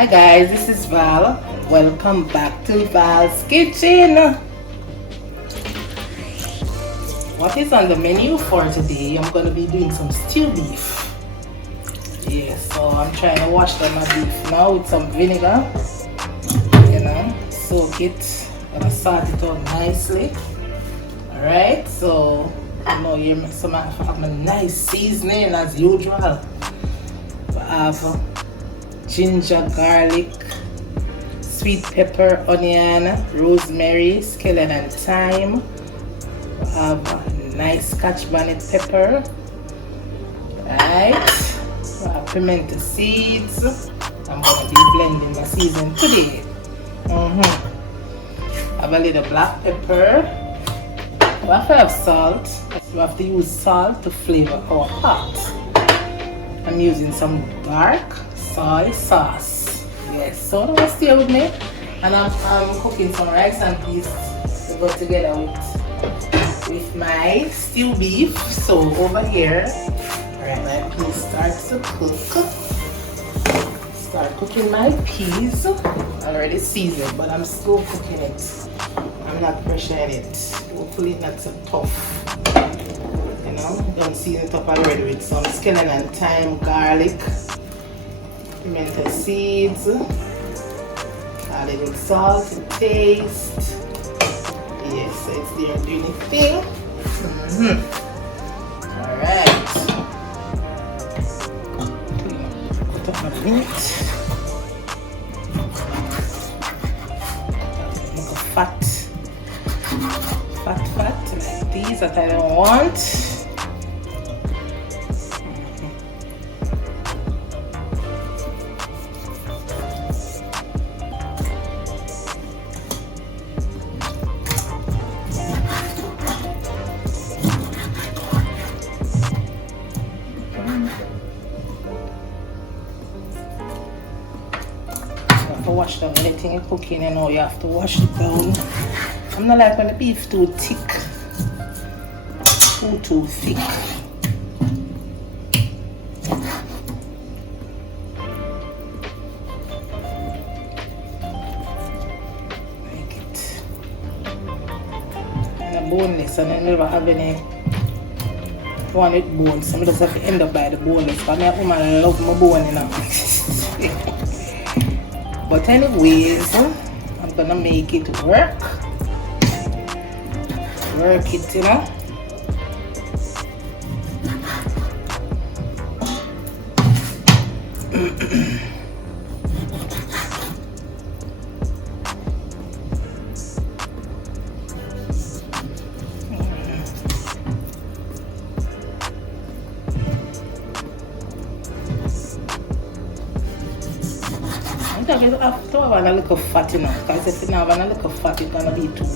Hi guys, this is Val. Welcome back to Val's Kitchen. What is on the menu for today? I'm going to be doing some stew beef. Yeah, so I'm trying to wash down my beef now with some vinegar. Soak it. I'm going to salt it out nicely. Alright, so you make some of my nice seasoning as usual. I have ginger, garlic, sweet pepper, onion, rosemary, scallion and thyme. I have a nice Scotch bonnet pepper. Right. I have pimento seeds. I'm going to be blending my seasoning today. I have a little black pepper. We have to have salt. We have to use salt to flavor our pot. I'm using some dark soy sauce. Yes, so now stay with me. And I'm cooking some rice and peas to go together with my stew beef. So over here, alright, my peas starts to cook. Start cooking my peas. Already seasoned, but I'm still cooking it. I'm not pressuring it. Hopefully it's not so tough. Don't season it up already with some scallion and thyme, garlic, pimento seeds, a little salt to taste. Yes, so it's there doing the thing. Alright. Put up my meat. Make a fat like these that I don't want. Wash down anything you're cooking, you have to wash it down. I'm not like when the beef too thick, too thick. Like it. And the boneless, and I never have any one with bones, so I just have to end up by the boneless. But my woman love my bone, But anyways, I'm gonna make it work. Work it, I have to have a little fat, because if you don't have a little fat, it's gonna be too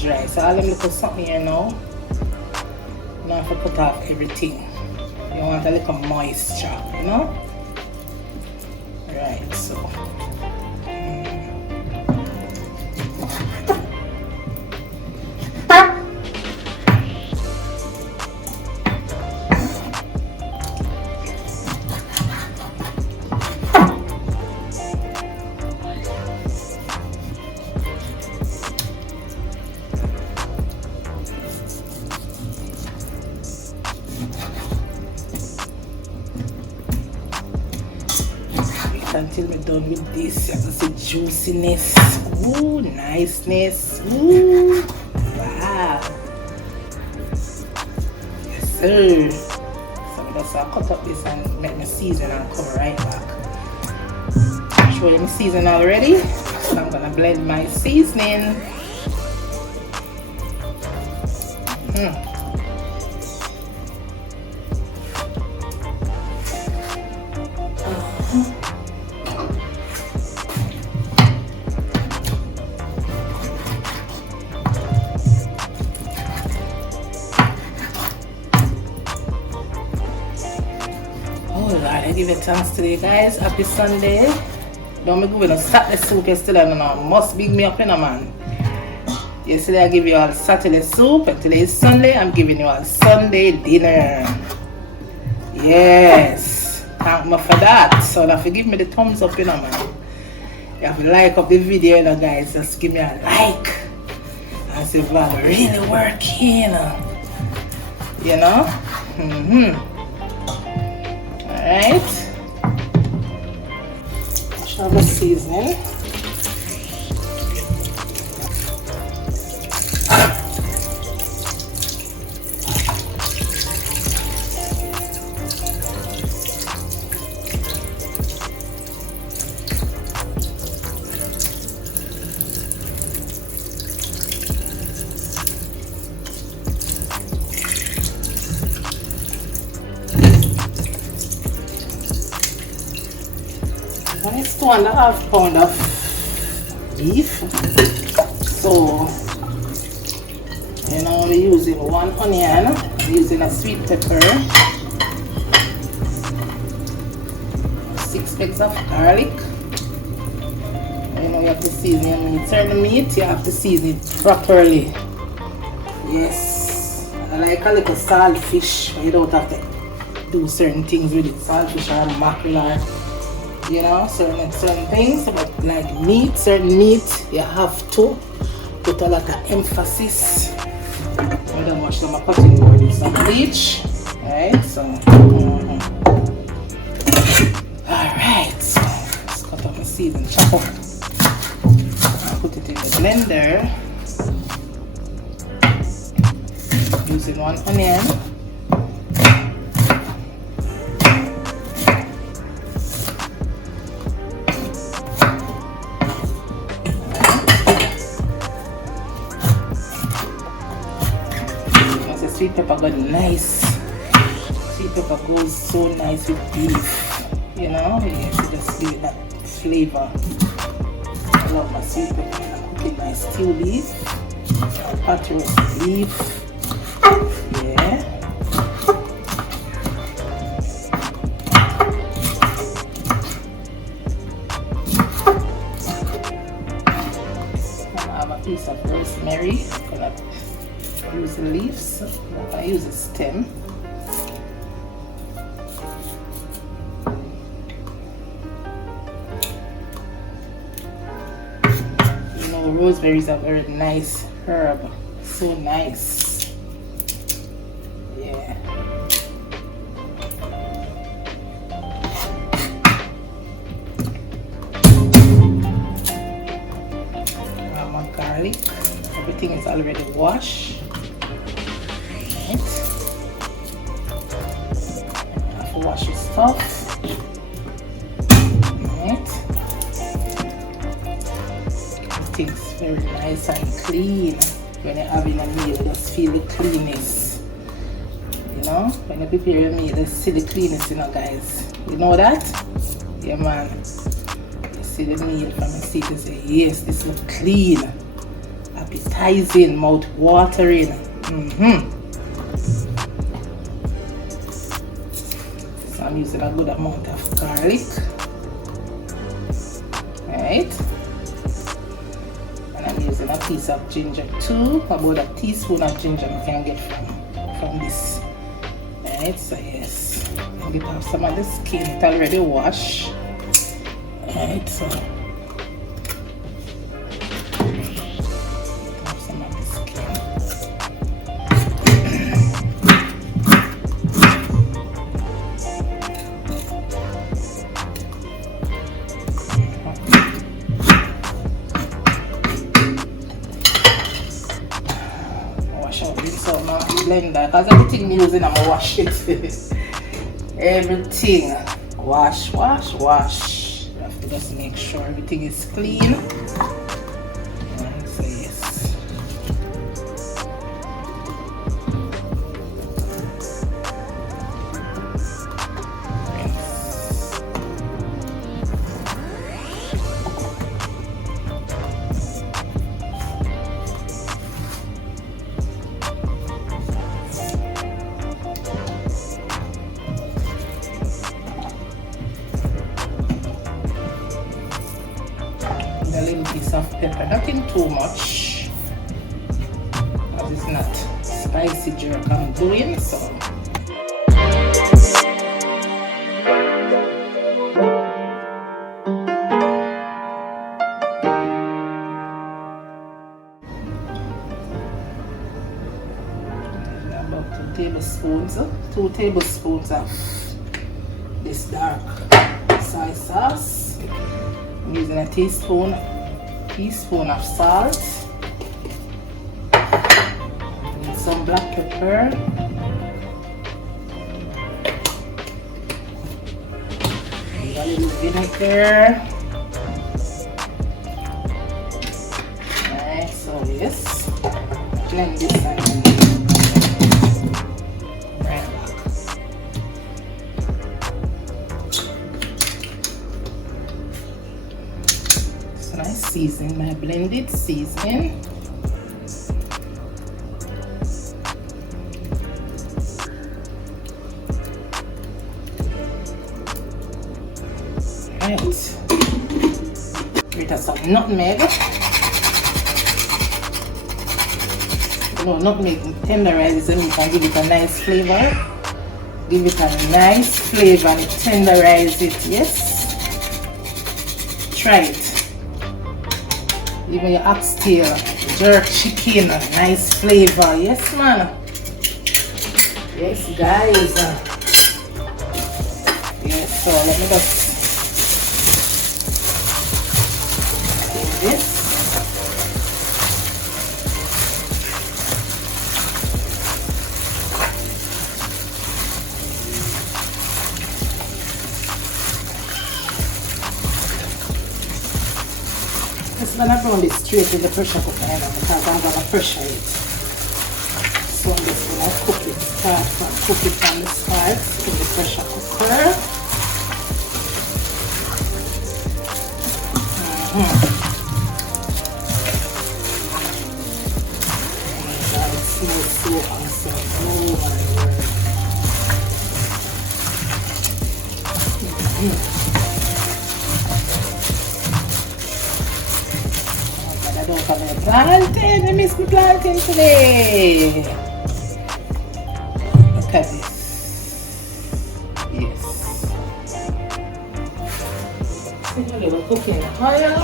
dry. So I'll look at something here now. You don't have to put off everything. You want a little moisture, Right, so. Until we're done with this, you can see juiciness, ooh, niceness, ooh, wow, yes sir. So I'm just cut up this and make my season and come right back. Show you my season already, so I'm gonna blend my seasoning. I give it thanks today, guys. Happy Sunday. Don't be going to Saturday soup yesterday, must big me up, man. Yesterday I gave you all Saturday soup, and today is Sunday. I'm giving you all Sunday dinner. Yes. thank me for that. So now give me the thumbs up, you know, man. You have to like up the video, you know, guys. Just give me a like. And see vlog really working, you know. Alright. Show the seasoning. It's 2.5 pounds of beef. So, you know, we're using 1 onion, we're using a sweet pepper, 6 eggs of garlic. You know, you have to season your meat. Certain meat, you have to season it properly. Yes, I like a little saltfish, but you don't have to do certain things with it. Saltfish or mackerel or, you know, certain things. But like meat, certain meat, you have to put a lot of emphasis. I don't much on my cutting board with some bleach. Alright, so alright, so let's cut up my season chopper. I'll put it in the blender. Using 1 onion. Sweet pepper got nice. Sweet pepper goes so nice with beef. You know, you have to just give it that flavor. I love my sweet pepper. I'm cooking my stew beef, pot roast beef. Yeah. I have a piece of rosemary. I use the leaves, I use the stem. You know, rosemary is a very nice herb, so nice. Yeah. My garlic, everything is already washed. Wash your stuff. Right. Everything's very nice and clean. When you're having a meal, just feel the cleanness. You know, when you prepare your meal, just see the cleanness, you know, guys. You know that? Yeah, man. You see the meal from the seat and say, yes, this looks clean, appetizing, mouth watering. I'm using a good amount of garlic, right? And I'm using a piece of ginger too, about a teaspoon of ginger you can get from this, right? So yes, and get off some of the skin. It's already washed, right? So off some of the skin. Blender, because everything I'm using, I'm wash it. Everything. Wash. You have to just make sure everything is clean. And so yes. A little piece of pepper, nothing too much, because it's not spicy jerk I'm doing, so about 2 tablespoons of this dark soy sauce. I'm using a teaspoon of salt and some black pepper. And a little vinegar. Alright, so yes, blend this and right back. So I season my blended seasoning. Right. With some nutmeg. Nutmeg tenderizes the meat and give it a nice flavor. Give it a nice flavor and tenderize it, yes? Try it. Even your oxtail, jerk chicken, nice flavor, yes man? Yes guys. Yes, so let me just do this. I'm going to run this straight in the pressure cooker because I'm going to pressure it. So I'm just going to cook it from the start in the pressure cooker. And it smells so awesome. Oh my word. I don't have any plantain. I miss my plantain today. Look at this. Yes. A little cooking oil.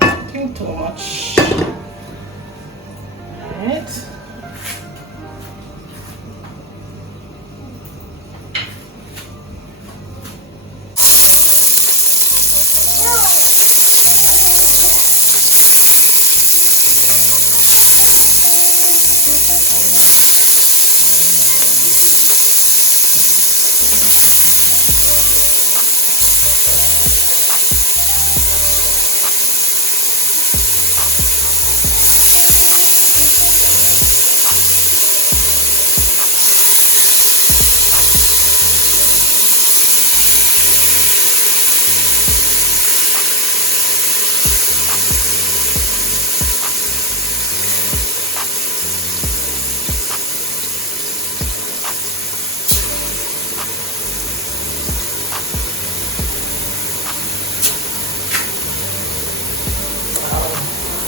Nothing too much. Alright.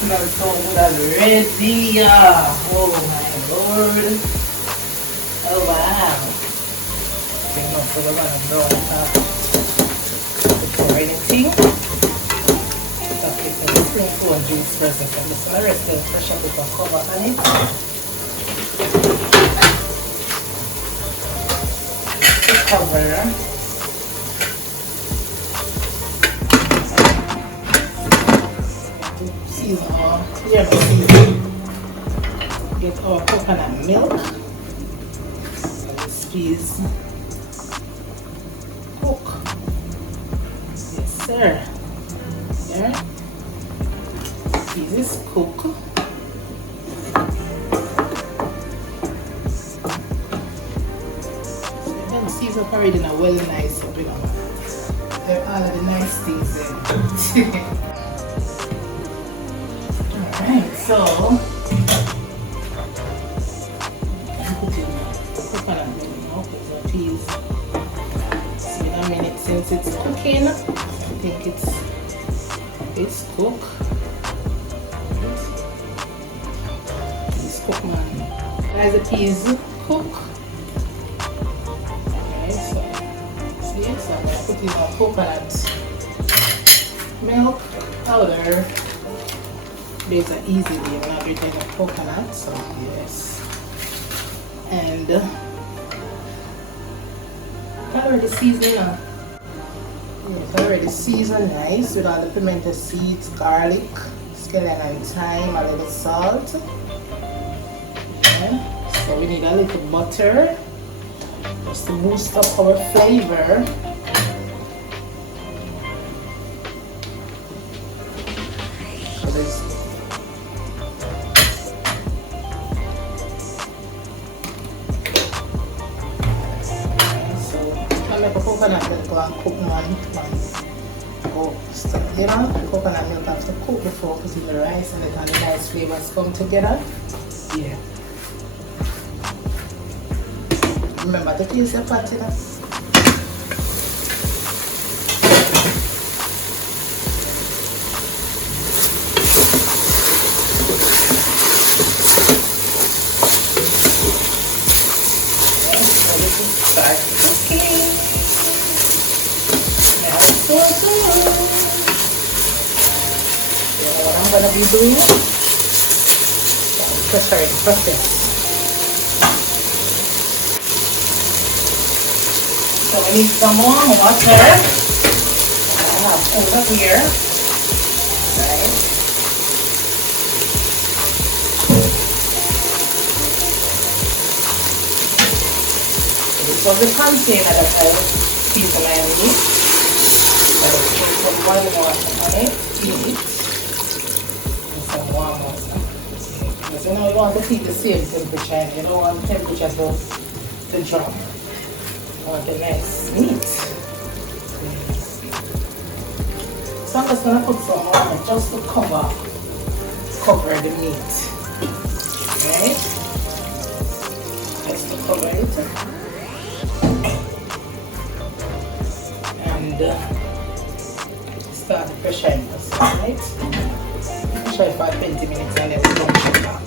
Smells so good already. Oh my lord. Oh wow. Okay, no, so we're gonna pour anything. Okay, so this spoonful of juice first. I'm just gonna rest the pressure cooker cover on it. Cover. Clear the season. Get our coconut milk. Squeeze. Cook. Yes, sir. There. Squeeze this cook. Then season already in a well nice. There are all of the nice things there. Alright, so I'm putting coconut milk now because our tea is in a minute since it's cooking. I think it's cooked. It's cooked, man. As the peas cook. Okay, so see, so I'm gonna put in our coconut milk. powder. There's an easy way. I'm not returning a coconut, so yes. And already seasoned now. It's already seasoned nice with all the pimento seeds, garlic, scallion and thyme, a little salt. Okay. So we need a little butter just to boost up our flavor. Coconut milk go and cook one. Go stuff, you know, the coconut milk have to cook before putting the rice and it and the nice flavors come together. Yeah. Remember to place your pot in it. Start cooking. So what I'm gonna be doing? Preparing the process. So we need some more water. I have over here. Right. This was the container that I seasoned my meat. I will put some boiling water on it, heat it, and some warm water. Because you know you want to keep the same temperature, and you don't want the temperature to drop. You want a nice meat. So I'm just going to put some water just to cover the meat. Right? Just to cover it. And start the pressure in this, right? Try for 20 minutes and then we'll come back.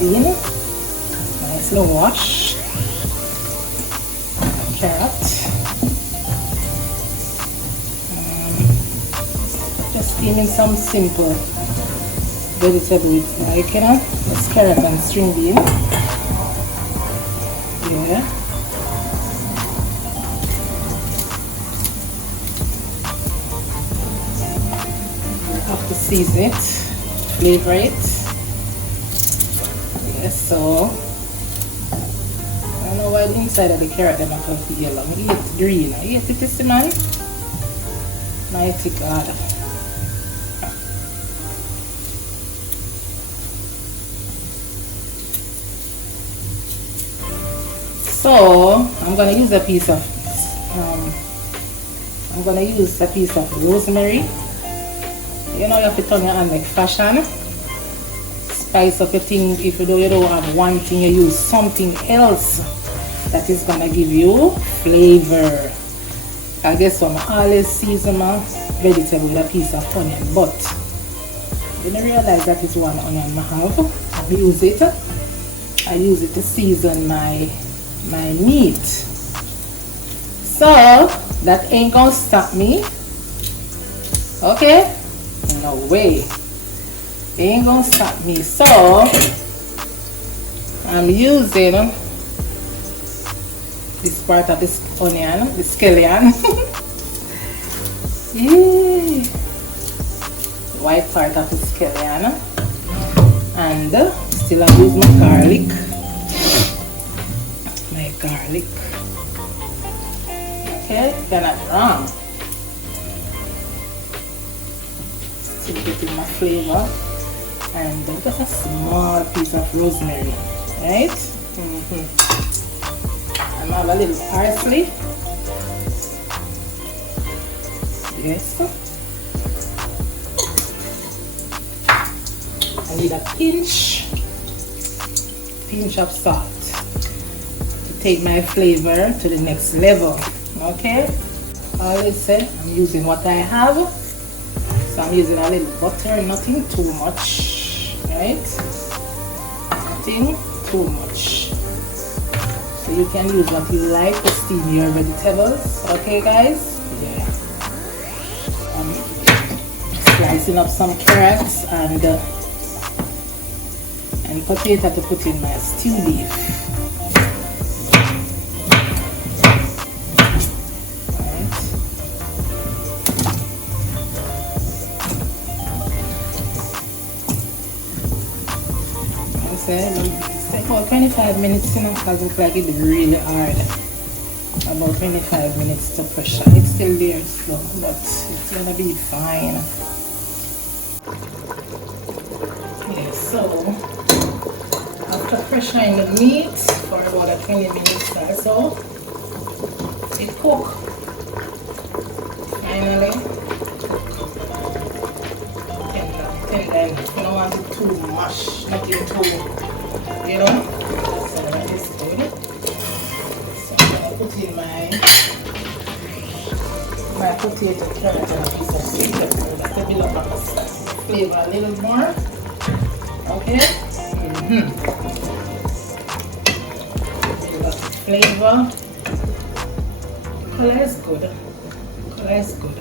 bean, nice little wash, carrot, just steaming some simple vegetables like, just carrot and string bean, yeah, season it, flavor it. Yes, so I don't know why the inside of the carrot them are going to be yellow. I eat green. I eat it this man. Mighty God. So I'm gonna use a piece of rosemary. You know, you have to turn your hand like fashion. Spice up your thing. If you don't have one thing, you use something else that is gonna give you flavor. I guess I'm always season my vegetable with a piece of onion, but when I realize that it's one onion I have, I use it. I use it to season my meat. So that ain't gonna stop me. Okay? No way. It ain't gonna stop me. So I'm using this part of this onion, the scallion. Yeah. The white part of the scallion. And still I use my garlic. Okay, then I'm wrong. Still getting my flavor. And just a small piece of rosemary, right? And I have a little parsley. Yes. I need a pinch of salt to take my flavor to the next level. Okay? I always say I'm using what I have. So I'm using a little butter, nothing too much, right? Nothing too much. So you can use what you like to steam your vegetables. Okay, guys? Yeah. Slicing up some carrots and potato to put in my stew beef. It's like about 25 minutes, you know, because it looks like it's really hard. About 25 minutes to pressure. It's still there slow, but it's gonna be fine. Yeah, so after pressuring the meat for about 20 minutes or so, it cooks. Finally. Tender. You don't want it too much, nothing too, you know. So that is good. So I'm gonna put in my potato, carrot, and a piece of sweet pepper that will build up the flavor a little more. Okay. Build up the flavor. Color is good. Color is good.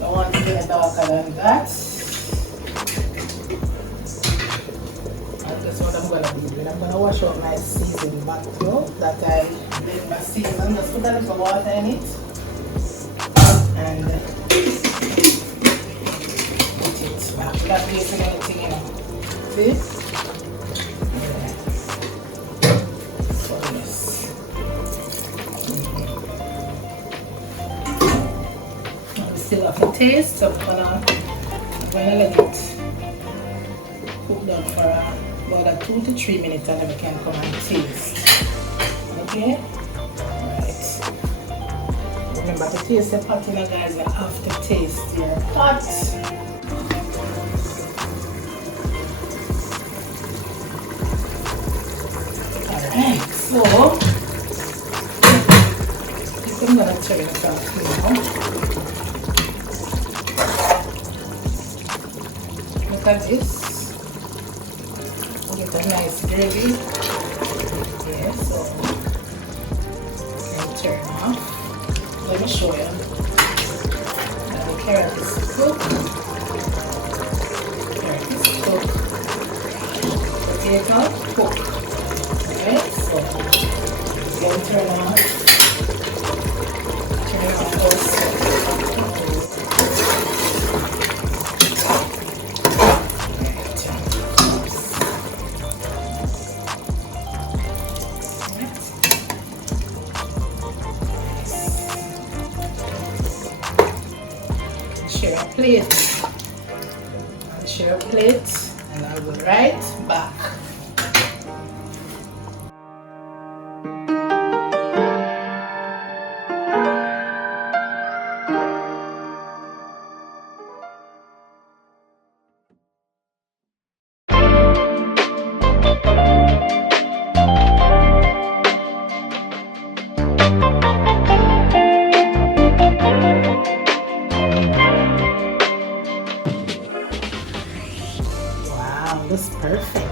Don't want to get darker than that. That's what I'm going to be doing. I'm going to wash out my seasoned batter that I made my season. Just put a little water in it and put it back. That makes anything, you know. See? Yeah. So yes. We still have to taste, so I'm gonna let it cook down for about 2 to 3 minutes and then we can come and taste. Okay? Alright. Remember to taste the pot, you know, guys. You have to taste your pot. Alright, so I'm gonna turn it off now. Look at this. Get a nice gravy. Yeah, so and turn off. Let me show you. Now the carrot is cooked. Carrot is cooked. Potato cooked. Alright, so then turn off. Turn off those. plate. I'll share a plate and I'll be right back. That's perfect.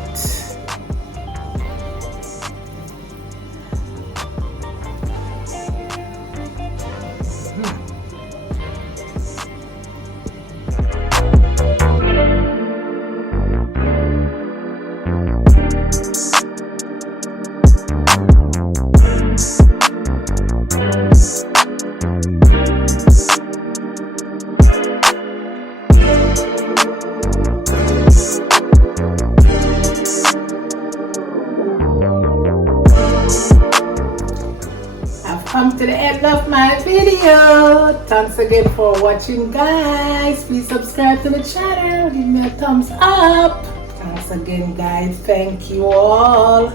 Come to the end of my video. Thanks again for watching, guys. Please subscribe to the channel, give me a thumbs up. Thanks again, guys. Thank you all.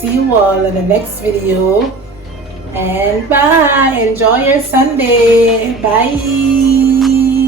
See you all in the next video, and bye. Enjoy your Sunday. Bye.